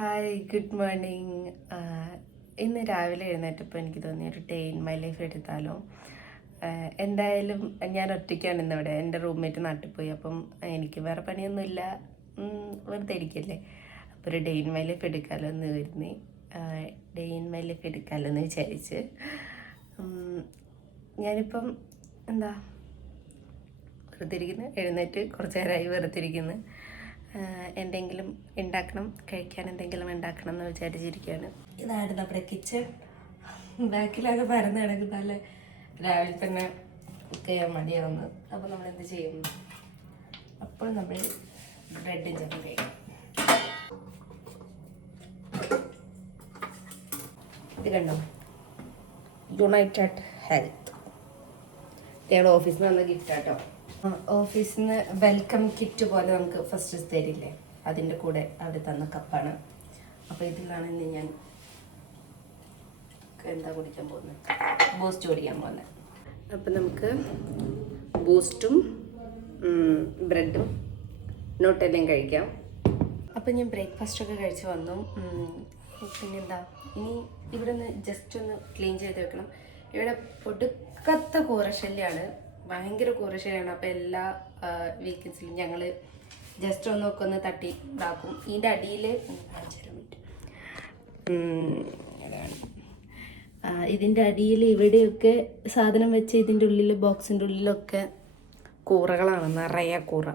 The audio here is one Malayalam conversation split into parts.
ഹായ് ഗുഡ് മോർണിംഗ് ഇന്ന് രാവിലെ എഴുന്നേറ്റപ്പോൾ എനിക്ക് തോന്നി ഒരു ഡേ ഇൻ മൈ ലൈഫ് എടുത്താലോ എന്തായാലും ഞാൻ ഒറ്റയ്ക്കാണ് ഇന്നിവിടെ. എന്റെ റൂംമേറ്റ് നാട്ടിൽ പോയി. അപ്പം എനിക്ക് വേറെ പണിയൊന്നുമില്ല. വെറുതെ ഇരിക്കല്ലേ. അപ്പോൾ ഒരു ഡേ ഇൻ മൈ ലൈഫ് എടുക്കാമല്ലോ എന്ന് കരുതി. ഡേ ഇൻ മൈ ലൈഫ് എടുക്കാമല്ലോ എന്ന് വിചാരിച്ച്. ഞാനിപ്പം എന്താ? വെറുതെ ഇരിക്കുന്നു. എഴുന്നേറ്റ് കുറച്ച് നേരമായി വെറുതെ ഇരിക്കുന്നു. എന്തെങ്കിലും ഉണ്ടാക്കണം കഴിക്കാൻ എന്തെങ്കിലും ഉണ്ടാക്കണം എന്ന് വിചാരിച്ചിരിക്കുകയാണ്. ഇതാണ് നമ്മുടെ കിച്ചൺ ബാക്കിലൊക്കെ പരന്ന് കിടക്കുന്നല്ലേ രാവിലെ തന്നെ കുക്ക് ചെയ്യാൻ മടിയാവുന്നു. അപ്പോൾ നമ്മൾ എന്ത് ചെയ്യും? അപ്പോൾ നമ്മൾ ബ്രെഡും ചേർന്ന് ചെയ്യും ഇത് കണ്ടോ? യുണൈറ്റഡ് ഹെൽത്ത് ഞങ്ങളുടെ ഓഫീസിൽ നിന്ന് വന്ന ഗിഫ്റ്റ് ആട്ടോ ഓഫീസിൽ നിന്ന് വെൽക്കം കിറ്റ് പോലെ നമുക്ക് ഫസ്റ്റ് തരില്ലേ? അതിന്റെ കൂടെ അവർ തന്ന കപ്പാണ്. അപ്പോൾ ഇതിലാണ് ഇന്ന് ഞാൻ എന്താ കുടിക്കാൻ പോകുന്നത് ബൂസ്റ്റ് കുടിക്കാൻ പോകുന്നത് അപ്പം നമുക്ക് ബൂസ്റ്റും ബ്രെഡും നോട്ടെല്ലാം കഴിക്കാം. അപ്പം ഞാൻ ബ്രേക്ക്ഫാസ്റ്റ് ഒക്കെ കഴിച്ച് വന്നു. പിന്നെന്താ? ഇനി ഇവിടെ ഒന്ന് ജസ്റ്റ് ഒന്ന് ക്ലീൻ ചെയ്ത് വെക്കണം. ഇവിടെ പൊടുക്കത്ത കൂറശല്യാണ്. ഭയങ്കര കുറച്ചാണ് അപ്പോൾ എല്ലാ വീക്കെൻഡ്സിലും ഞങ്ങൾ ജസ്റ്റ് ഒന്ന് നോക്കി ഒന്ന് തട്ടി ഇതാക്കും. ഇതിന്റെ അടിയിൽ ആ, ഇതിന്റെ അടിയിൽ ഇവിടെയൊക്കെ സാധനം വെച്ച് ഇതിന്റെ ഉള്ളിൽ ബോക്സിന്റെ ഉള്ളിലൊക്കെ കൂറകളാണ് നിറയെ കൂറ.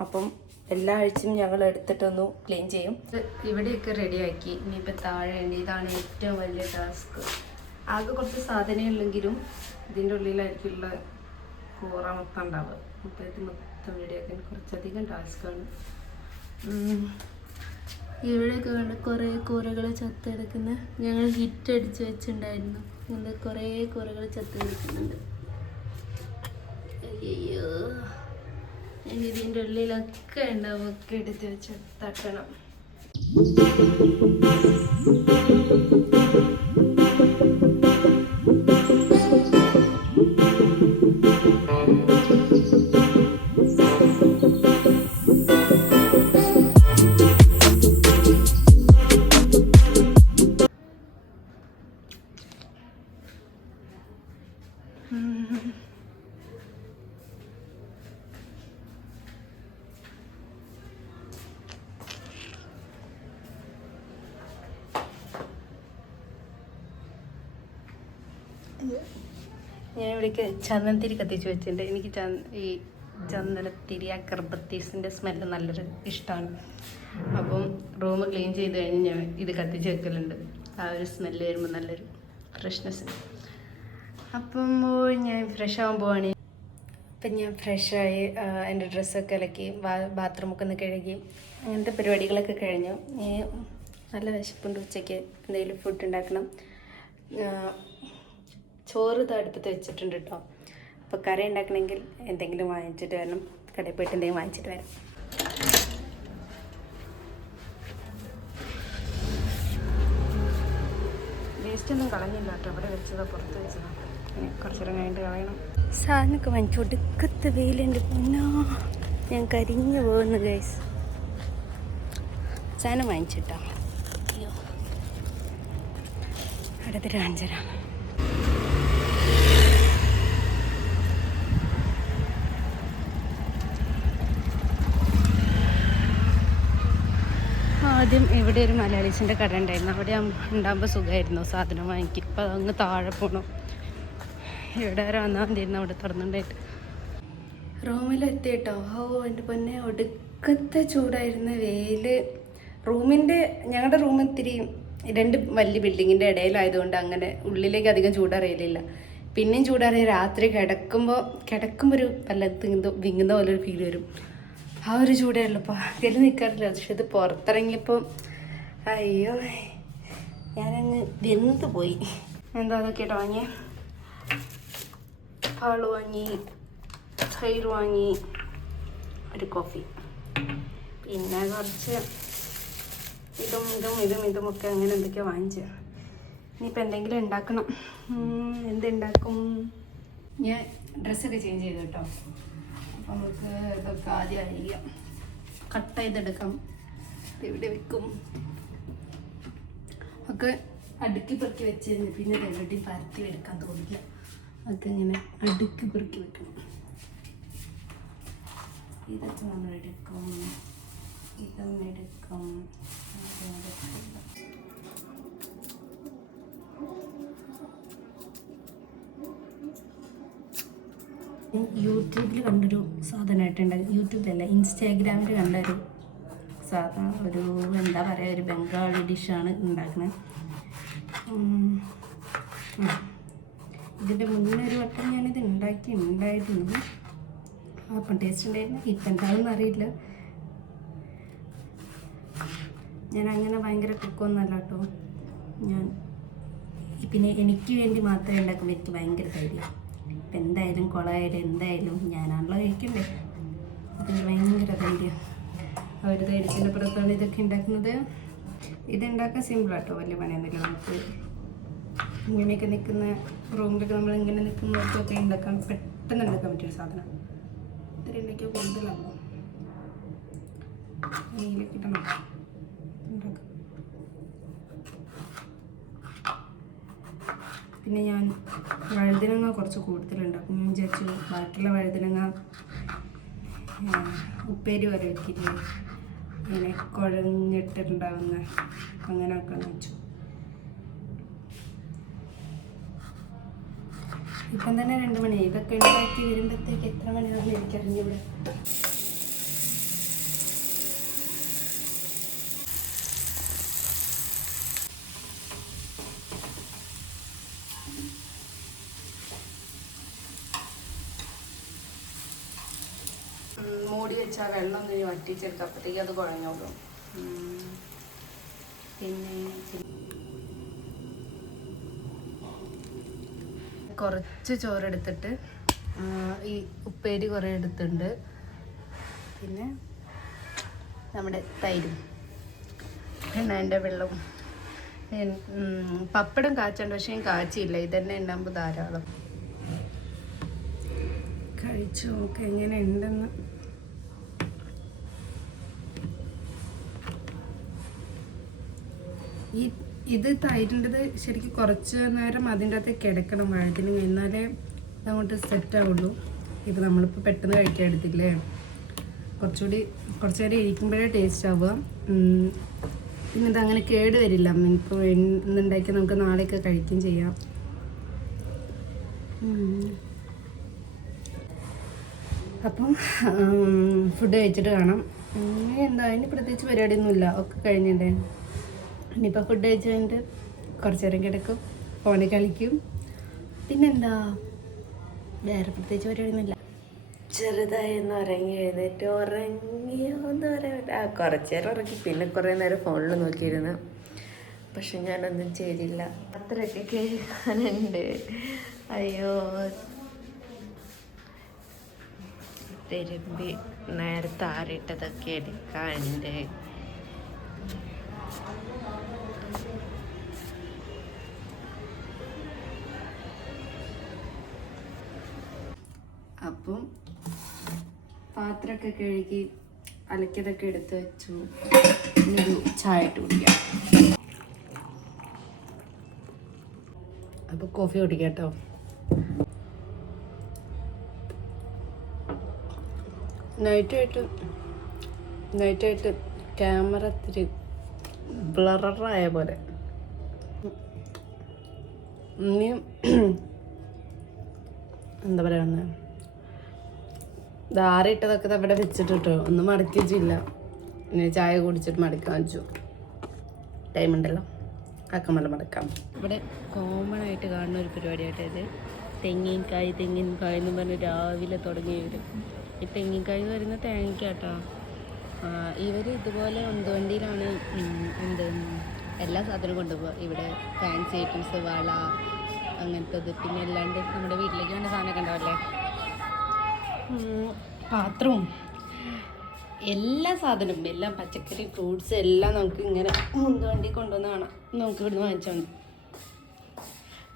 അപ്പം എല്ലാ ആഴ്ചയും ഞങ്ങൾ എടുത്തിട്ടൊന്ന് ക്ലീൻ ചെയ്യും. ഇവിടെയൊക്കെ റെഡിയാക്കി ഇനിയിപ്പോൾ താഴെ ഇതാണ് ഏറ്റവും വലിയ ടാസ്ക് ആകെ കുറച്ച് സാധനമില്ലെങ്കിലും ഇതിന്റെ ഉള്ളിലായിരിക്കുള്ള കൂറ മൊത്തം ഉണ്ടാവുക മുപ്പത്തി മൊത്തം റെഡിയാക്കാൻ കുറച്ചധികം ടാസ്ക്കാണ് ഇവിടെയൊക്കെ കാണാൻ കുറേ കൂറകൾ ചത്തെടുക്കുന്ന ഞങ്ങൾ ഹിറ്റ് അടിച്ച് വെച്ചിട്ടുണ്ടായിരുന്നു. അങ്ങനെ കുറേ കൂറകൾ ചത്തെടുക്കുന്നുണ്ട്. അയ്യോ ഇനി ഇതിന്റെ ഉള്ളിലൊക്കെ ഉണ്ടാവും. ഒക്കെ എടുത്ത് വെച്ച് തട്ടണം. ഞാൻ ഇവിടേക്ക് ചന്ദനത്തിരി കത്തിച്ച് വെച്ചിട്ടുണ്ട്. എനിക്ക് ഈ ചന്ദനത്തിരി ആ കർബത്തീസിന്റെ സ്മെല്ല് നല്ലൊരു ഇഷ്ടമാണ് അപ്പം റൂം ക്ലീൻ ചെയ്ത് കഴിഞ്ഞ് ഞാൻ ഇത് കത്തിച്ച് വെക്കലുണ്ട്. ആ ഒരു സ്മെല്ല് വരുമ്പോൾ നല്ലൊരു ഫ്രഷ്നെസ് അപ്പം ഞാൻ ഫ്രഷ് ആവാൻ പോവാണ്. അപ്പം ഞാൻ ഫ്രഷായി എന്റെ ഡ്രസ്സൊക്കെ ഇളക്കി ബാത്റൂമൊക്കെ ഒന്ന് കഴുകി അങ്ങനത്തെ പരിപാടികളൊക്കെ കഴിഞ്ഞു. നല്ല വിശപ്പുണ്ട് ഉച്ചയ്ക്ക്. എന്തെങ്കിലും ഫുഡ് ഉണ്ടാക്കണം. ചോറ് തടുപ്പത്ത് അടുപ്പത്ത് വെച്ചിട്ടുണ്ട് കേട്ടോ അപ്പോൾ കറി ഉണ്ടാക്കണമെങ്കിൽ എന്തെങ്കിലും വാങ്ങിച്ചിട്ട് വരണം. കടയിൽ പോയിട്ട് എന്തെങ്കിലും വാങ്ങിച്ചിട്ട് വരാം. വേസ്റ്റൊന്നും കളഞ്ഞില്ല കേട്ടോ ഇവിടെ വെച്ചതോ പുറത്ത് വെച്ചതോ. ഇനി കുറച്ച് നേരം കഴിഞ്ഞിട്ട് കളയണം. സാധനമൊക്കെ വാങ്ങിച്ചു ഒടുക്കത്തെ വെയിലുണ്ട് പൊന്നോ. ഞാൻ കരിഞ്ഞു പോകുന്നു ഗൈസ് സാധനം വാങ്ങിച്ചിട്ടോ. അയ്യോ. അടുത്തൊരു കാഞ്ചരാണ് ആദ്യം ഇവിടെ ഒരു മലയാളീസിന്റെ കട ഉണ്ടായിരുന്നു. അവിടെ ഉണ്ടാകുമ്പോൾ സുഖമായിരുന്നു സാധനം വാങ്ങിക്കും. ഇപ്പം അങ്ങ് താഴെ പോകണം ഇവിടെ വരെ വന്നാൽ മതിയായിരുന്നു. അവിടെ തുറന്നുണ്ടായിട്ട്. റൂമിലെത്തി കേട്ടോ ഓ എന്റെ പൊന്നെ. ഒടുക്കത്തെ ചൂടായിരുന്ന. വെയിൽ റൂമിന്റെ ഞങ്ങളുടെ റൂം ഇത്തിരി രണ്ട് വലിയ ബിൽഡിങ്ങിന്റെ ഇടയിലായതുകൊണ്ട് അങ്ങനെ ഉള്ളിലേക്ക് അധികം ചൂടറിയില്ല പിന്നെയും ചൂടറിയ രാത്രി കിടക്കുമ്പോൾ കിടക്കുമ്പോൾ ഒരു വല്ല തിങ്ങുന്ന വിങ്ങുന്ന പോലെ ഒരു ഫീൽ വരും. ആ ഒരു ചൂടേ ഉള്ളൂ അതിൽ നിൽക്കാറില്ല പക്ഷെ ഇത് പുറത്തിറങ്ങിയപ്പോൾ അയ്യോ. ഞാനങ്ങ് വെന്ത് പോയി. എന്താ അതൊക്കെ വാങ്ങി പാൽ വാങ്ങി തൈര് വാങ്ങി ഒരു കോഫി. പിന്നെ കുറച്ച് ഇതും ഇതും ഇതും ഇതും ഒക്കെ അങ്ങനെ എന്തൊക്കെയോ വാങ്ങിച്ചു. ഇനിയിപ്പോൾ എന്തെങ്കിലും ഉണ്ടാക്കണം എന്ത് എന്തുണ്ടാക്കും? ഞാൻ ഡ്രസ്സൊക്കെ ചേഞ്ച് ചെയ്തു കേട്ടോ. നമുക്ക് ഇതൊക്കെ ആദ്യം അരിയാം കട്ട് ചെയ്തെടുക്കാം. ഇവിടെ വെക്കും. ഒക്കെ അടുക്കി പെറുക്കി വെച്ചിരുന്നു. പിന്നെ എവിടെയും പരത്തി എടുക്കാൻ തോന്നില്ല. ഒക്കെ ഇങ്ങനെ അടുക്കി പെറുക്കി വെക്കണം. ഇതൊക്കെ നമ്മൾ എടുക്കും ഇതൊന്നും എടുക്കില്ല. ഞാൻ യൂട്യൂബിൽ കണ്ടൊരു സാധനമായിട്ടുണ്ട് യൂട്യൂബിലല്ല ഇൻസ്റ്റാഗ്രാമിൽ കണ്ടൊരു സാധനം. ഒരു എന്താ പറയുക ഒരു ബംഗാളി ഡിഷാണ് ഉണ്ടാക്കുന്നത് ഇതിന്റെ മുന്നേ ഒരു വട്ടം ഞാനിത് ഉണ്ടാക്കി ഉണ്ടായിട്ടുണ്ട്. അപ്പം ടേസ്റ്റ് ഉണ്ടായിരുന്നു? ഇപ്പം എന്താണെന്ന് അറിയില്ല. ഞാൻ അങ്ങനെ ഭയങ്കര കുക്കൊന്നല്ല കേട്ടോ. ഞാൻ പിന്നെ എനിക്ക് വേണ്ടി മാത്രമേ ഉണ്ടാക്കുമ്പോൾ എനിക്ക് ഭയങ്കര ധൈര്യം ഇപ്പം എന്തായാലും കുളമായാലും എന്തായാലും ഞാനാണല്ലോ കഴിക്കണ്ടേ അതിന് ഭയങ്കര ധൈര്യം. ഒരു ധൈര്യത്തിന്റെ പുറത്താണ് ഇതൊക്കെ ഉണ്ടാക്കുന്നത്. ഇതുണ്ടാക്കാൻ സിമ്പിളാട്ടോ വലിയ പണിയൊന്നുമില്ല. നമുക്ക് ഇങ്ങനെയൊക്കെ നിൽക്കുന്ന റൂമിലൊക്കെ നമ്മൾ ഇങ്ങനെ നിൽക്കുന്നവർക്കൊക്കെ ഉണ്ടാക്കാൻ പെട്ടെന്ന് ഉണ്ടാക്കാൻ പറ്റിയൊരു സാധനം. ഇത്ര ഉണ്ടാക്കിയാൽ കൂടുതലാകും നെയ്യിൽ കിട്ടണം ഉണ്ടാക്കാം പിന്നെ ഞാൻ വഴുതനങ്ങ കുറച്ച് കൂടുതലുണ്ടാക്കും ഞാൻ വിചാരിച്ചു ബാക്കിയുള്ള വഴുതനങ്ങ ഉപ്പേരി വരെ വെക്കില്ലേ. ഇങ്ങനെ കുഴഞ്ഞിട്ടുണ്ടാവുന്ന അങ്ങനെ ഒക്കെ വെച്ചു. ഇപ്പം തന്നെ രണ്ട് മണി ഇതൊക്കെ ഉണ്ടാക്കി വരുമ്പോഴത്തേക്ക് എത്ര മണിയാണെന്ന് എനിക്കറിഞ്ഞൂടെ ഉം, മൂടി വെച്ചാൽ അപ്പോഴത്തേക്ക് അത് കുഴഞ്ഞോളും. പിന്നെ കുറച്ച് ചോറെടുത്തിട്ട് ഈ ഉപ്പേരി കുറേ എടുത്തിട്ടുണ്ട്. പിന്നെ നമ്മുടെ തൈരും പിന്നെ എന്റെ വെള്ളവും പപ്പടം കാച്ചുണ്ട് പക്ഷേ ഞാൻ കാച്ചിയില്ല. ഇതന്നെ ഉണ്ടാകുമ്പോൾ ധാരാളം. കഴിച്ചു നോക്ക് എങ്ങനെ ഉണ്ടെന്ന്. ഈ ഇത് തൈരിന്റെത് ശരിക്കും കുറച്ച് നേരം അതിന്റെ അകത്ത് കിടക്കണം വഴത്തിന് എന്നാലേ അങ്ങോട്ട് സെറ്റ് ആവുള്ളൂ. ഇത് നമ്മളിപ്പോൾ പെട്ടെന്ന് കഴിക്കാൻ എടുത്തില്ലേ കുറച്ചുകൂടി കുറച്ച് നേരം ഇരിക്കുമ്പോഴേ ടേസ്റ്റ് ആവുക. പിന്നെ ഇതങ്ങനെ കേട് വരില്ല. ഇപ്പോൾ ഇന്നുണ്ടാക്കി നമുക്ക് നാളെയൊക്കെ കഴിക്കുകയും ചെയ്യാം. അപ്പം ഫുഡ് കഴിച്ചിട്ട് കാണാം. എന്താ അതിന് പ്രത്യേകിച്ച് പരിപാടിയൊന്നുമില്ല. ഒക്കെ കഴിഞ്ഞിട്ടേ ഇനിയിപ്പോൾ ഫുഡ് കഴിച്ചുകൊണ്ട് കുറച്ച് നേരം കിടക്കും. ഫോണിൽ കളിക്കും. പിന്നെന്താ? വേറെ പ്രത്യേകിച്ച് പരിപാടിയൊന്നുമില്ല. ഒന്ന് ഉറങ്ങി എഴുന്നേറ്റ് ഉറങ്ങിയോന്ന് പറയാൻ ആ കുറച്ച് നേരം ഉറങ്ങി. പിന്നെ കുറേ നേരം ഫോണിൽ നോക്കിയിരുന്നു. പക്ഷെ ഞാനൊന്നും ചെയ്തില്ല. അത്രയൊക്കെ കേൾക്കാനുണ്ട് അയ്യോ. തിരുമ്പി നേരത്തെ ആറിട്ടതൊക്കെ എടുക്കാനുണ്ട്. അപ്പം പാത്രമൊക്കെ കഴുകി അലക്കിയതൊക്കെ എടുത്ത് വെച്ചു. ഇനി ഒരു ചായ ഇട്ട് കുടിക്കാം. അപ്പോൾ കോഫി കുടിക്കാം കേട്ടോ. നൈറ്റായിട്ട് നൈറ്റായിട്ട് ക്യാമറ ഇത്തിരി ബ്ലറായ പോലെ. ഇനിയും എന്താ പറയുക ധാരയിട്ടതൊക്കെ ഇവിടെ വെച്ചിട്ട് കേട്ടോ ഒന്നും മടക്കി വെച്ചില്ല. ഇനി ചായ കുടിച്ചിട്ട് മടക്കാൻ വെച്ചു ടൈം ഉണ്ടല്ലോ. അക്കമല്ല മടക്കാം. ഇവിടെ കോമൺ ആയിട്ട് കാണുന്ന ഒരു പരിപാടിയായിട്ട് ഇത്. തെങ്ങിൻകായ് തെങ്ങിൻകായ് എന്ന് പറഞ്ഞ് രാവിലെ തുടങ്ങി വരും ഈ തെങ്ങിൻകായ് എന്ന് പറയുന്നത് തേങ്ങയ്ക്കാട്ടോ. ഇവർ ഇതുപോലെ ഉന്തുവണ്ടിയിലാണ് ഉം, എന്ത് എല്ലാ സാധനവും കൊണ്ടുപോകുക ഇവിടെ ഫാൻസി ഐറ്റംസ് വള അങ്ങനത്തത്. പിന്നെ അല്ലാണ്ട് നമ്മുടെ വീട്ടിലേക്ക് വേണ്ട സാധനമൊക്കെ ഉണ്ടാവില്ലേ? പാത്രവും എല്ലാ സാധനവും എല്ലാം പച്ചക്കറി ഫ്രൂട്ട്സ് എല്ലാം നമുക്ക് ഇങ്ങനെ ഉന്തുവണ്ടി കൊണ്ടുവന്ന് കാണാം. നമുക്ക് ഇവിടുന്ന് വാങ്ങിച്ചാൽ മതി.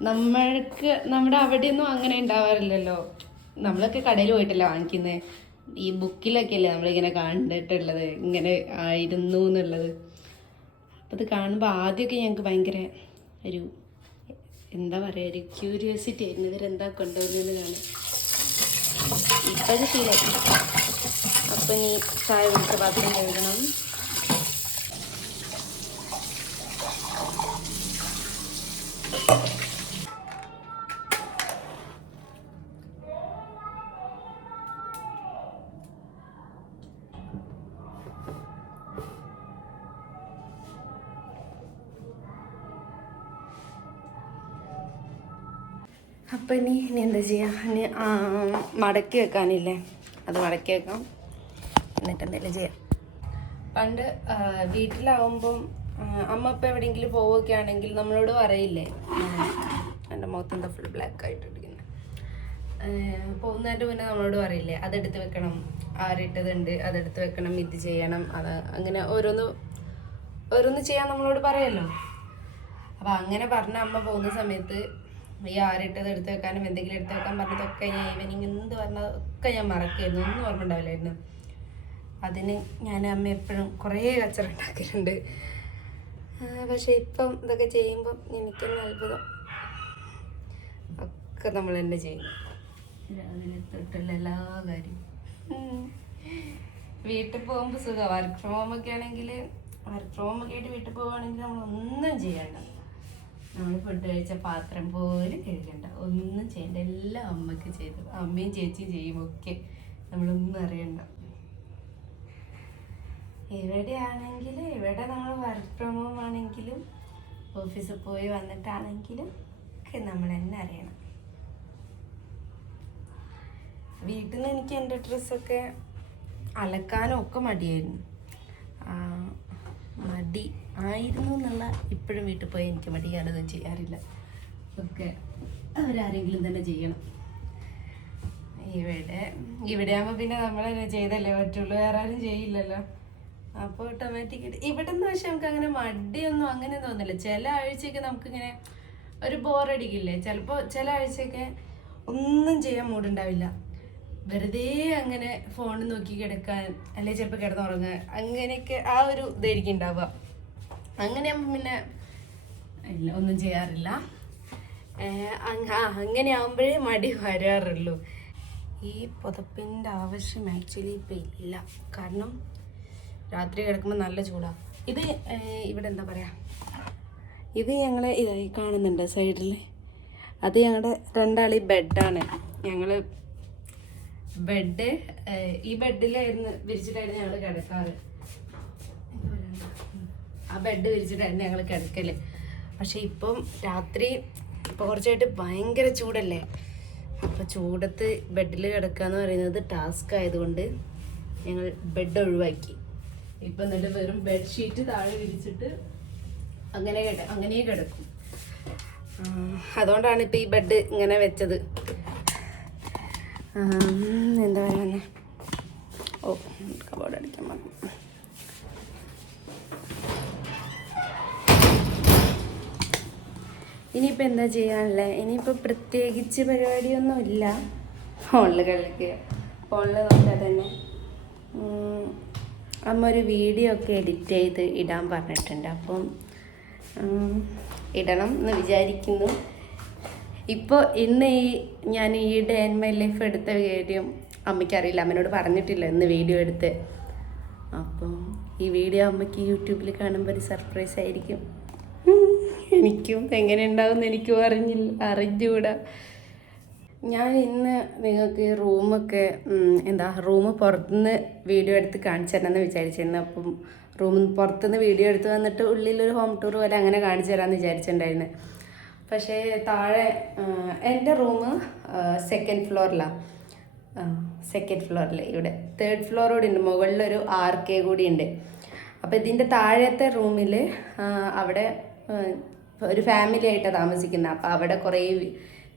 നമ്മൾക്ക് നമ്മുടെ അവിടെയൊന്നും അങ്ങനെ ഉണ്ടാവാറില്ലല്ലോ. നമ്മളൊക്കെ കടയിൽ പോയിട്ടല്ല വാങ്ങിക്കുന്നത് ഈ ബുക്കിലൊക്കെ അല്ലേ നമ്മളിങ്ങനെ കണ്ടിട്ടുള്ളത് ഇങ്ങനെ ആയിരുന്നു എന്നുള്ളത്. അപ്പോൾ അത് കാണുമ്പോൾ ആദ്യമൊക്കെ ഞങ്ങൾക്ക് ഭയങ്കര ഒരു എന്താ പറയുക ഒരു ക്യൂരിയോസിറ്റി ആയിരുന്നു. ഇവരെന്താ കൊണ്ടുവന്നതെന്ന് ഇപ്പം അത് ശീലമാക്കി. അപ്പം ഈ ചായ കുടിച്ച പാത്രം കഴുകണം ഇനി എന്താ ചെയ്യുക ഇനി മടക്കി വെക്കാനില്ലേ? അത് മടക്കി വെക്കാം. എന്നിട്ട് എന്തെങ്കിലും ചെയ്യാം. പണ്ട് വീട്ടിലാവുമ്പം അമ്മ ഇപ്പം എവിടെയെങ്കിലും പോവുകയൊക്കെ ആണെങ്കിൽ നമ്മളോട് പറയില്ലേ? എന്റെ മുഖത്ത് എന്താ ഫുൾ ബ്ലാക്ക് ആയിട്ടിരിക്കുന്നത് പോകുന്നതിന്റെ മുന്നേ നമ്മളോട് പറയില്ലേ? അതെടുത്ത് വെക്കണം. ആരിട്ടതുണ്ട് അതെടുത്ത് വെക്കണം. ഇത് ചെയ്യണം. അത് അങ്ങനെ ഓരോന്ന് ഓരോന്ന് ചെയ്യാൻ നമ്മളോട് പറയല്ലോ. അപ്പം അങ്ങനെ പറഞ്ഞ അമ്മ പോകുന്ന സമയത്ത് ഈ ആരിട്ടത് എടുത്ത് വെക്കാനും എന്തെങ്കിലും എടുത്ത് വെക്കാൻ പറഞ്ഞതൊക്കെ ഞാൻ ഈവനിങ് എന്ത് പറഞ്ഞതൊക്കെ ഞാൻ മറക്കായിരുന്നു ഒന്നും ഓർമ്മ ഉണ്ടാവില്ലായിരുന്നു അതിന് ഞാൻ അമ്മ എപ്പോഴും കുറേ കച്ചറ ഉണ്ടാക്കലുണ്ട്. പക്ഷേ ഇപ്പം ഇതൊക്കെ ചെയ്യുമ്പം എനിക്കെന്നെ അത്ഭുതം. ഒക്കെ നമ്മൾ തന്നെ ചെയ്യും. രാവിലെ തൊട്ടുള്ള എല്ലാ കാര്യവും. വീട്ടിൽ പോകുമ്പോൾ സുഖം. വർക്ക് ഫ്രം ഹോം ഒക്കെ ആണെങ്കിൽ വർക്ക് ഫ്രം ഹോം ഒക്കെ ആയിട്ട് വീട്ടിൽ പോവുകയാണെങ്കിൽ നമ്മൾ ഒന്നും ചെയ്യണ്ട. നമ്മൾ ഫുഡ് കഴിച്ച പാത്രം പോലും കഴുകണ്ട. ഒന്നും ചെയ്യണ്ട. എല്ലാം അമ്മയ്ക്ക് ചെയ്തു അമ്മയും ചേച്ചി ചെയ്യും ഒക്കെ. നമ്മളൊന്നും അറിയണ്ട. എവിടെയാണെങ്കിൽ എവിടെ നമ്മൾ വർക്ക് ഫ്രം ഹോം ആണെങ്കിലും ഓഫീസിൽ പോയി വന്നിട്ടാണെങ്കിലും ഒക്കെ നമ്മൾ തന്നെ അറിയണം. വീട്ടിൽ നിന്ന് എനിക്ക് എന്റെ ഡ്രസ്സൊക്കെ അലക്കാനും ഒക്കെ മടിയായിരുന്നു. മടി ആയിരുന്നു എന്നുള്ള ഇപ്പോഴും വീട്ടിൽ പോയി എനിക്ക് മടി ഞാനൊന്നും ചെയ്യാറില്ല. ഒക്കെ അവരാരെങ്കിലും തന്നെ ചെയ്യണം. ഇവിടെ ഇവിടെ ആകുമ്പോൾ പിന്നെ നമ്മൾ തന്നെ ചെയ്തല്ലേ പറ്റുള്ളൂ വേറെ ആരും ചെയ്യില്ലല്ലോ. അപ്പോൾ ഓട്ടോമാറ്റിക് ഇവിടെ നിന്ന് പക്ഷെ നമുക്ക് അങ്ങനെ മടിയൊന്നും അങ്ങനെ തോന്നില്ല. ചില ആഴ്ചയൊക്കെ നമുക്കിങ്ങനെ ഒരു ബോറടിക്കില്ലേ ചിലപ്പോൾ ചില ആഴ്ചയൊക്കെ ഒന്നും ചെയ്യാൻ മൂടുണ്ടാവില്ല വെറുതെ അങ്ങനെ ഫോൺ നോക്കി കിടക്കാൻ അല്ലെ ചിലപ്പോൾ കിടന്നുറങ്ങാൻ അങ്ങനെയൊക്കെ ആ ഒരു ഇതായിരിക്കും ഉണ്ടാവുക അങ്ങനെ പിന്നെ ഇല്ല ഒന്നും ചെയ്യാറില്ല. അങ്ങനെ ആകുമ്പോഴേ മടി വരാറുള്ളൂ. ഈ പുതപ്പിന്റെ ആവശ്യം ആക്ച്വലി ഇപ്പം ഇല്ല. കാരണം രാത്രി കിടക്കുമ്പോൾ നല്ല ചൂടാണ് ഇത് ഇവിടെ എന്താ പറയുക ഇത് ഞങ്ങൾ കാണുന്നുണ്ട് സൈഡിൽ അത് ഞങ്ങളുടെ രണ്ടാളി ബെഡാണ് ഞങ്ങൾ ബെഡ് ഈ ബെഡിലായിരുന്നു വിരിച്ചിട്ടായിരുന്നു ഞങ്ങൾ കിടക്കാറ്. ആ ബെഡ് വിരിച്ചിട്ടായിരുന്നു ഞങ്ങൾ കിടക്കൽ. പക്ഷെ ഇപ്പം രാത്രി ഇപ്പോൾ കുറച്ചായിട്ട് ഭയങ്കര ചൂടല്ലേ? അപ്പോൾ ചൂടത്ത് ബെഡിൽ കിടക്കുക എന്ന് പറയുന്നത് ടാസ്ക് ആയതുകൊണ്ട് ഞങ്ങൾ ബെഡ് ഒഴിവാക്കി. ഇപ്പം എന്നിട്ട് വെറും ബെഡ്ഷീറ്റ് താഴെ വിരിച്ചിട്ട് അങ്ങനെ കിട അങ്ങനെ കിടക്കും. അതുകൊണ്ടാണ് ഇപ്പം ഈ ബെഡ് ഇങ്ങനെ വെച്ചത്. എന്താ പറയുന്നത് ഓ കബോർഡ് അടിക്കാൻ മതി ഇനിയിപ്പോൾ എന്താ ചെയ്യാനുള്ളത് ഇനിയിപ്പോൾ പ്രത്യേകിച്ച് പരിപാടിയൊന്നും ഇല്ല. ഫോണിൽ കളിക്കുക. ഫോണിൽ നോക്കിയാൽ തന്നെ അമ്മ ഒരു വീഡിയോ ഒക്കെ എഡിറ്റ് ചെയ്ത് ഇടാൻ പറഞ്ഞിട്ടുണ്ട്. അപ്പം ഇടണം എന്ന് വിചാരിക്കുന്നു. ഇപ്പോൾ ഇന്ന് ഈ ഞാൻ ഈ ഡേ ആൻഡ് മൈ ലൈഫ് എടുത്ത കാര്യം അമ്മയ്ക്കറിയില്ല. അമ്മനോട് പറഞ്ഞിട്ടില്ല ഇന്ന് വീഡിയോ എടുത്ത്. അപ്പോൾ ഈ വീഡിയോ അമ്മയ്ക്ക് യൂട്യൂബിൽ കാണുമ്പോൾ ഒരു സർപ്രൈസ് ആയിരിക്കും. എനിക്കും എങ്ങനെ ഉണ്ടാവും എനിക്കും അറിഞ്ഞില്ല അറിഞ്ഞുകൂടാ. ഞാൻ ഇന്ന് നിങ്ങൾക്ക് റൂമൊക്കെ എന്താ റൂം പുറത്തുനിന്ന് വീഡിയോ എടുത്ത് കാണിച്ചു തരാമെന്ന് വിചാരിച്ചിരുന്നു. അപ്പം റൂമിൽ പുറത്തുനിന്ന് വീഡിയോ എടുത്ത് വന്നിട്ട് ഉള്ളിലൊരു ഹോം ടൂർ പോലെ അങ്ങനെ കാണിച്ചു തരാമെന്ന് വിചാരിച്ചിട്ടുണ്ടായിരുന്നു. പക്ഷേ താഴെ എന്റെ റൂം സെക്കൻഡ് ഫ്ലോറിലാണ് സെക്കൻഡ് ഫ്ലോറിൽ ഇവിടെ. തേർഡ് ഫ്ലോറോട് ഉണ്ട് മുകളിലൊരു ആർ കെ കൂടി ഉണ്ട് അപ്പോൾ ഇതിന്റെ താഴത്തെ റൂമിൽ അവിടെ ഒരു ഫാമിലി ആയിട്ടാണ് താമസിക്കുന്നത് അപ്പോൾ അവിടെ കുറേ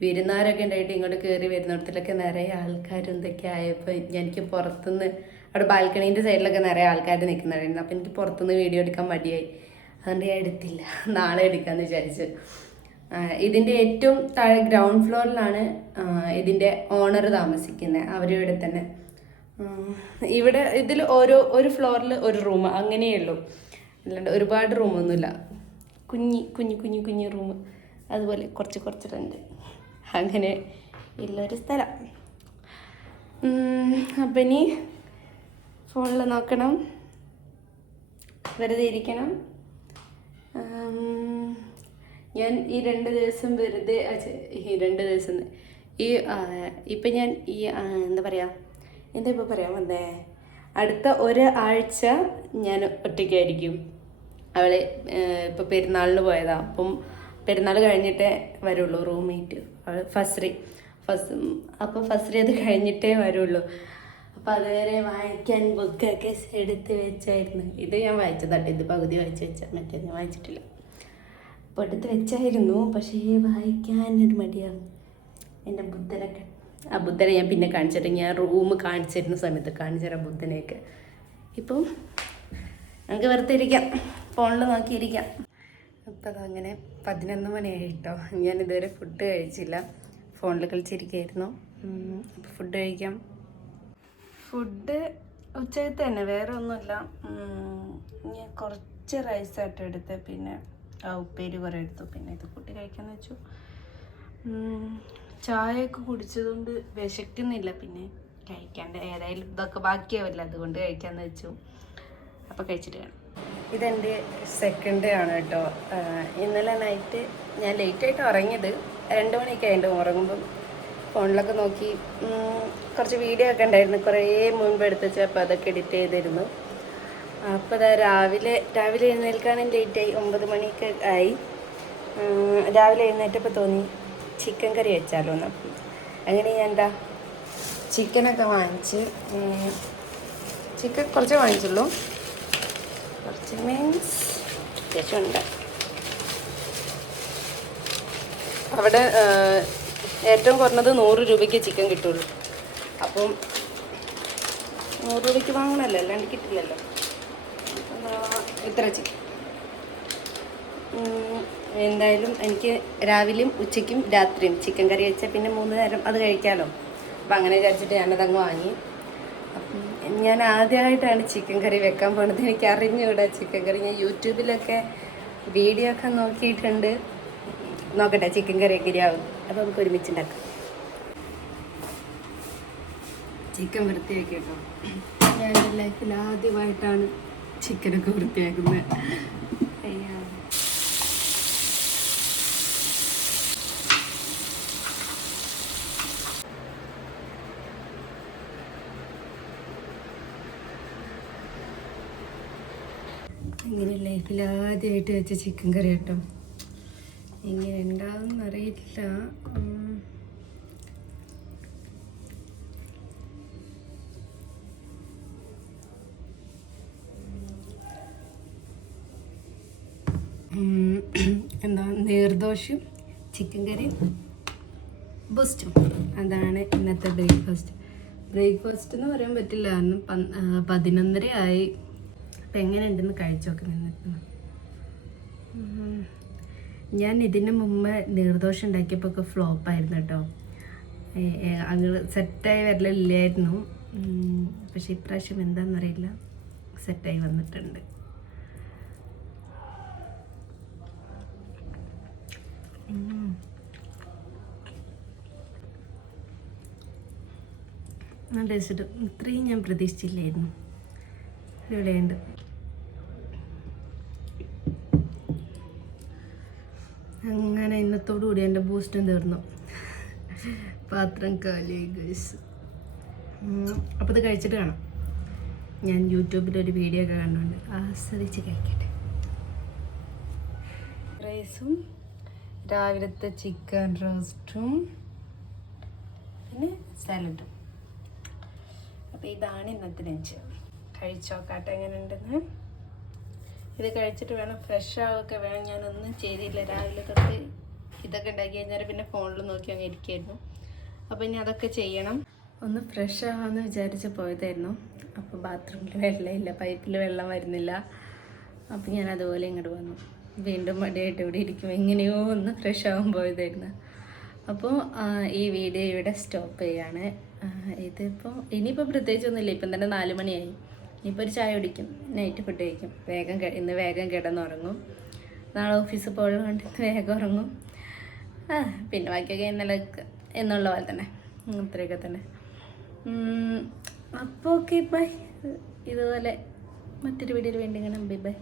വിരുന്നാരൊക്കെ ഉണ്ടായിട്ട് ഇങ്ങോട്ട് കയറി വരുന്നിടത്തിലൊക്കെ നിറയെ ആൾക്കാർ എന്തൊക്കെ ആയപ്പോൾ എനിക്ക് പുറത്തുനിന്ന് അവിടെ ബാൽക്കണീന്റെ സൈഡിലൊക്കെ നിറയെ ആൾക്കാർ നിൽക്കുന്നുണ്ടായിരുന്നു അപ്പോൾ എനിക്ക് പുറത്തുനിന്ന് വീഡിയോ എടുക്കാൻ മടിയായി. അതുകൊണ്ട് ഞാൻ എടുത്തില്ല. നാളെ എടുക്കാമെന്ന് വിചാരിച്ചു. ഇതിന്റെ ഏറ്റവും താഴെ ഗ്രൗണ്ട് ഫ്ലോറിലാണ് ഇതിന്റെ ഓണർ താമസിക്കുന്നത്. അവരിവിടെ തന്നെ. ഇവിടെ ഇതിൽ ഓരോ ഒരു ഫ്ലോറിൽ ഒരു റൂം അങ്ങനെയേ ഉള്ളൂ അല്ലാണ്ട് ഒരുപാട് റൂമൊന്നുമില്ല കുഞ്ഞി കുഞ്ഞു കുഞ്ഞു കുഞ്ഞു റൂം അതുപോലെ കുറച്ച് കുറച്ച് കുറച്ചിട്ടുണ്ട് അങ്ങനെ ഉള്ളൊരു സ്ഥലം. അപ്പം ഇനി ഫോണിൽ നോക്കണം. വെറുതെ ഇരിക്കണം. ഞാൻ ഈ രണ്ട് ദിവസം വെറുതെ ഈ രണ്ട് ദിവസം ഈ ഇപ്പം ഞാൻ ഈ എന്താ പറയുക എന്താ ഇപ്പോൾ പറയാൻ വന്നേ? അടുത്ത ഒരാഴ്ച ഞാൻ ഒറ്റയ്ക്കായിരിക്കും. അവൾ ഇപ്പോൾ പെരുന്നാളിന് പോയതാ. അപ്പം പെരുന്നാൾ കഴിഞ്ഞിട്ടേ വരുള്ളൂ റൂംമേറ്റ്. അവൾ ഫസ്രി ഫസ്റ്റ് അപ്പോൾ ഫസ്രി അത് കഴിഞ്ഞിട്ടേ വരുള്ളൂ. അപ്പോൾ അതുവരെ വായിക്കാൻ ബുക്കൊക്കെ എടുത്ത് വെച്ചായിരുന്നു. ഇത് ഞാൻ വായിച്ചതാട്ടെ. ഇത് പകുതി വായിച്ച് വെച്ച മറ്റേ ഞാൻ വായിച്ചിട്ടില്ല. അപ്പോൾ എടുത്ത് വെച്ചായിരുന്നു. പക്ഷേ വായിക്കാനൊരു മടിയാണ്. എന്റെ ബുദ്ധനൊക്കെ. ആ ബുദ്ധനെ ഞാൻ പിന്നെ കാണിച്ചിട്ട് ഞാൻ റൂം കാണിച്ചിരുന്ന സമയത്ത് കാണിച്ചു തരാം ബുദ്ധനെയൊക്കെ. ഇപ്പം നമുക്ക് വെറുതെ ഇരിക്കാം. ഫോണിൽ നോക്കിയിരിക്കാം. അപ്പം അങ്ങനെ പതിനൊന്ന് മണിയായി കേട്ടോ. ഞാൻ ഇതുവരെ ഫുഡ് കഴിച്ചില്ല. ഫോണിൽ കളിച്ചിരിക്കുകയായിരുന്നു അപ്പോൾ ഫുഡ് കഴിക്കാം. ഫുഡ് ഉച്ചയ്ക്ക് തന്നെ വേറെ ഒന്നുമില്ല. ഞാൻ കുറച്ച് റൈസായിട്ട് എടുത്ത്. പിന്നെ ഉപ്പേരി കുറേ എടുത്തു. പിന്നെ ഇത് കൂട്ടി കഴിക്കാമെന്ന് വെച്ചു. ചായയൊക്കെ കുടിച്ചതുകൊണ്ട് വിശക്കുന്നില്ല. പിന്നെ കഴിക്കാണ്ട് ഏതായാലും ഇതൊക്കെ ബാക്കിയാവില്ല. അതുകൊണ്ട് കഴിക്കാമെന്ന് വെച്ചു. അപ്പോൾ കഴിച്ചിട്ട് കാണാം. ഇതെന്റെ സെക്കൻഡ് ആണ് കേട്ടോ. ഇന്നലെ നൈറ്റ് ഞാൻ ലേറ്റായിട്ട് ഉറങ്ങിയത്. രണ്ട് മണിയൊക്കെ ആയിട്ട് ഉറങ്ങുമ്പം. ഫോണിലൊക്കെ നോക്കി കുറച്ച് വീഡിയോ ഒക്കെ ഉണ്ടായിരുന്നു. കുറേ മുൻപ് എടുത്ത് വെച്ചപ്പോൾ അതൊക്കെ എഡിറ്റ് ചെയ്തിരുന്നു. അപ്പോൾ ഇതാ രാവിലെ രാവിലെ എഴുന്നേൽക്കാനും ലേറ്റായി ഒമ്പത് മണിയൊക്കെ ആയി. രാവിലെ എഴുന്നേറ്റപ്പോൾ തോന്നി ചിക്കൻ കറി വെച്ചാലോ എന്ന് അങ്ങനെ ഞാൻ എന്താ ചിക്കനൊക്കെ വാങ്ങിച്ച് ചിക്കൻ കുറച്ച് വാങ്ങിച്ചുള്ളൂ. കുറച്ച് മീൻസ് അത്യാവശ്യമുണ്ട്. അവിടെ ഏറ്റവും കുറഞ്ഞത് നൂറ് രൂപയ്ക്ക് ചിക്കൻ കിട്ടുള്ളൂ. അപ്പം നൂറ് രൂപയ്ക്ക് വാങ്ങണമല്ലോ അല്ലാണ്ട് കിട്ടില്ലല്ലോ. ഇത്ര ചിക്കൻ എന്തായാലും എനിക്ക് രാവിലെയും ഉച്ചയ്ക്കും രാത്രിയും ചിക്കൻ കറി വെച്ചാൽ പിന്നെ മൂന്ന് നേരം അത് കഴിക്കാമല്ലോ അപ്പം അങ്ങനെ വിചാരിച്ചിട്ട് ഞാനതങ്ങ് വാങ്ങി. അപ്പം ഞാൻ ആദ്യമായിട്ടാണ് ചിക്കൻ കറി വെക്കാൻ പോണത്. എനിക്ക് അറിഞ്ഞൂടാ ചിക്കൻ കറി. ഞാൻ യൂട്യൂബിലൊക്കെ വീഡിയോ ഒക്കെ നോക്കിയിട്ടുണ്ട്. നോക്കട്ടെ ചിക്കൻ കറി എങ്ങനെയാവും? അപ്പോൾ നമുക്ക് ഒരുമിച്ച് ഉണ്ടാക്കാം. ചിക്കൻ വൃത്തിയാക്കി കേട്ടോ ഞാൻ ലൈഫിൽ ആദ്യമായിട്ടാണ് ചിക്കനൊക്കെ വൃത്തിയാക്കുന്നത്. ഇങ്ങനെ ലൈഫിൽ ആദ്യമായിട്ട് വെച്ച ചിക്കൻ കറി കേട്ടോ. ഇങ്ങനെ ഉണ്ടാവും അറിയില്ല. എന്താ നീർദോശയും ചിക്കൻ കറിയും ബൂസ്റ്റും അതാണ് ഇന്നത്തെ ബ്രേക്ക്ഫാസ്റ്റ് ബ്രേക്ക്ഫാസ്റ്റ് എന്ന് പറയാൻ പറ്റില്ല കാരണം പതിനൊന്നര ആയി. അപ്പം എങ്ങനെയുണ്ടെന്ന് കഴിച്ചു നോക്കണം ഞാൻ ഇതിന് മുമ്പ് നീർദോഷം ഉണ്ടാക്കിയപ്പോൾ ഒക്കെ ഫ്ലോപ്പായിരുന്നു കേട്ടോ. അങ്ങ് സെറ്റായി വരലില്ലായിരുന്നു. പക്ഷെ ഇപ്രാവശ്യം എന്താണെന്നറിയില്ല സെറ്റായി വന്നിട്ടുണ്ട്. നല്ല ടേസ്റ്റ് ഇത്രയും ഞാൻ പ്രതീക്ഷിച്ചില്ലായിരുന്നു. ഇവിടെയുണ്ട് അങ്ങനെ ഇന്നത്തോടു കൂടി എന്റെ ബൂസ്റ്റും തീർന്നു. പാത്രം കാലിയായി ഗൈസ് അപ്പോൾ ഇത് കഴിച്ചിട്ട് കാണാം. ഞാൻ യൂട്യൂബിൽ ഒരു വീഡിയോ ഒക്കെ കണ്ടുകൊണ്ട് ആസ്വദിച്ച് കഴിക്കട്ടെ. റൈസും രാവിലത്തെ ചിക്കൻ റോസ്റ്റും പിന്നെ സാലഡും അപ്പോൾ ഇതാണ് ഇന്നത്തെ ലഞ്ച് എങ്ങനെ ഉണ്ടെന്ന് ഇത് കഴിച്ചിട്ട് വേണം ഫ്രഷ് ആവൊക്കെ വേണം. ഞാനൊന്നും ചെയ്തില്ല. രാവിലെ തൊട്ട് ഇതൊക്കെ ഉണ്ടാക്കി കഴിഞ്ഞാൽ പിന്നെ ഫോണിൽ നോക്കി അങ്ങ് ഇരിക്കായിരുന്നു അപ്പോൾ ഇനി അതൊക്കെ ചെയ്യണം. ഒന്ന് ഫ്രഷ് ആവാമെന്ന് വിചാരിച്ച് പോയതായിരുന്നു. അപ്പോൾ ബാത്റൂമിൽ വെള്ളമില്ല. പൈപ്പിൽ വെള്ളം വരുന്നില്ല. അപ്പോൾ ഞാൻ അതുപോലെ ഇങ്ങോട്ട് വന്നു. വീണ്ടും മടിയായിട്ട് ഇവിടെ ഇരിക്കും. എങ്ങനെയോ ഒന്ന് ഫ്രഷ് ആവാൻ പോയതായിരുന്നു അപ്പോൾ ഈ വീഡിയോ ഇവിടെ സ്റ്റോപ്പ് ചെയ്യാണ്. ഇതിപ്പോൾ ഇനിയിപ്പോൾ പ്രത്യേകിച്ചൊന്നുമില്ല. ഇപ്പം തന്നെ നാല് മണിയായി. ഇനിയിപ്പോൾ ഒരു ചായ കുടിക്കും. നൈറ്റ് ഫുഡ് കഴിക്കും. വേഗം ഇന്ന് വേഗം കിടന്നുറങ്ങും. നാളെ ഓഫീസിൽ പോയതുകൊണ്ട് വേഗം ഉറങ്ങും. പിന്നെ ബാക്കിയൊക്കെ ഇന്നലെ എന്നുള്ള പോലെ തന്നെ. അത്രയൊക്കെ തന്നെ. അപ്പോൾ ഓക്കെ ബൈ ഇതുപോലെ മറ്റൊരു വീഡിയോയിൽ വേണ്ടി ഇങ്ങനെ ബൈ ബൈ